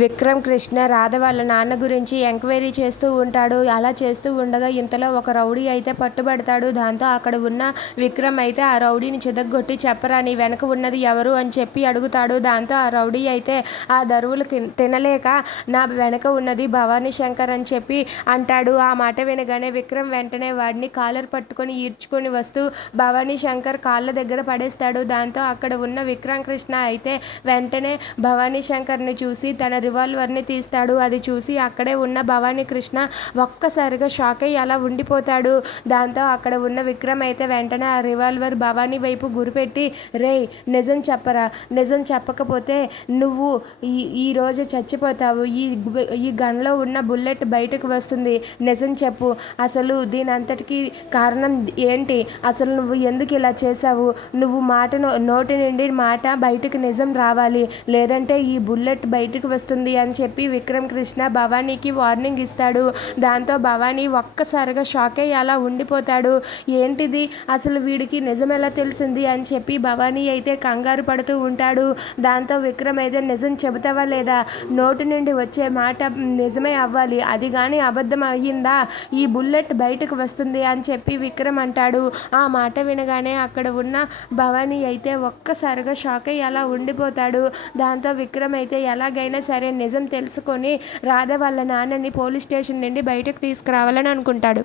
విక్రమ్ కృష్ణ రాధ వాళ్ళ నాన్న గురించి ఎంక్వైరీ చేస్తూ ఉంటాడు. అలా చేస్తూ ఉండగా ఇంతలో ఒక రౌడీ అయితే పట్టుబడతాడు. దాంతో అక్కడ ఉన్న విక్రమ్ అయితే ఆ రౌడీని చితగ్గొట్టి చెప్పరా నీ వెనక ఉన్నది ఎవరు అని చెప్పి అడుగుతాడు. దాంతో ఆ రౌడీ అయితే ఆ దరువులు తినలేక నా వెనక ఉన్నది భవానీ శంకర్ అని చెప్పి అంటాడు. ఆ మాట వినగానే విక్రమ్ వెంటనే వాడిని కాలర్ పట్టుకొని ఈడ్చుకొని వస్తూ భవానీ శంకర్ కాళ్ళ దగ్గర పడేస్తాడు. దాంతో అక్కడ ఉన్న విక్రమ్ కృష్ణ అయితే వెంటనే భవానీ శంకర్ని చూసి తన రివాల్వర్ని తీస్తాడు. అది చూసి అక్కడే ఉన్న భవానీ కృష్ణ ఒక్కసారిగా షాక్ అయ్యి అలా ఉండిపోతాడు. దాంతో అక్కడ ఉన్న విక్రమ్ అయితే వెంటనే ఆ రివాల్వర్ భవానీ వైపు గురిపెట్టి రేయ్ నిజం చెప్పరా, నిజం చెప్పకపోతే నువ్వు ఈరోజు చచ్చిపోతావు, ఈ గన్లో ఉన్న బుల్లెట్ బయటకు వస్తుంది, నిజం చెప్పు, అసలు దీని అంతటికీ కారణం ఏంటి, అసలు నువ్వు ఎందుకు ఇలా చేశావు, నువ్వు నోటి నుండి మాట బయటకు నిజం రావాలి, లేదంటే ఈ బుల్లెట్ బయటకు వస్తుంది అని చెప్పి విక్రమ్ కృష్ణ భవానీకి వార్నింగ్ ఇస్తాడు. దాంతో భవానీ ఒక్కసారిగా షాక్ అయ్యి అలా ఉండిపోతాడు. ఏంటిది, అసలు వీడికి నిజం ఎలా తెలిసింది అని చెప్పి భవానీ అయితే కంగారు పడుతూ ఉంటాడు. దాంతో విక్రమ్ అయితే నిజం చెబుతావా లేదా, నోటి నుండి వచ్చే మాట నిజమే అవ్వాలి, అది కానీ అబద్ధం అయ్యిందా ఈ బుల్లెట్ బయటకు వస్తుంది అని చెప్పి విక్రమ్ అంటాడు. ఆ మాట వినగానే అక్కడ ఉన్న భవానీ అయితే ఒక్కసారిగా షాక్ అయ్యి అలా ఉండిపోతాడు. దాంతో విక్రమ్ అయితే ఎలాగైనా సరే నిజం తెలుసుకొని రాధ వాళ్ళ నాన్నని పోలీస్ స్టేషన్ నుండి బయటకు తీసుకురావాలని అనుకుంటాడు.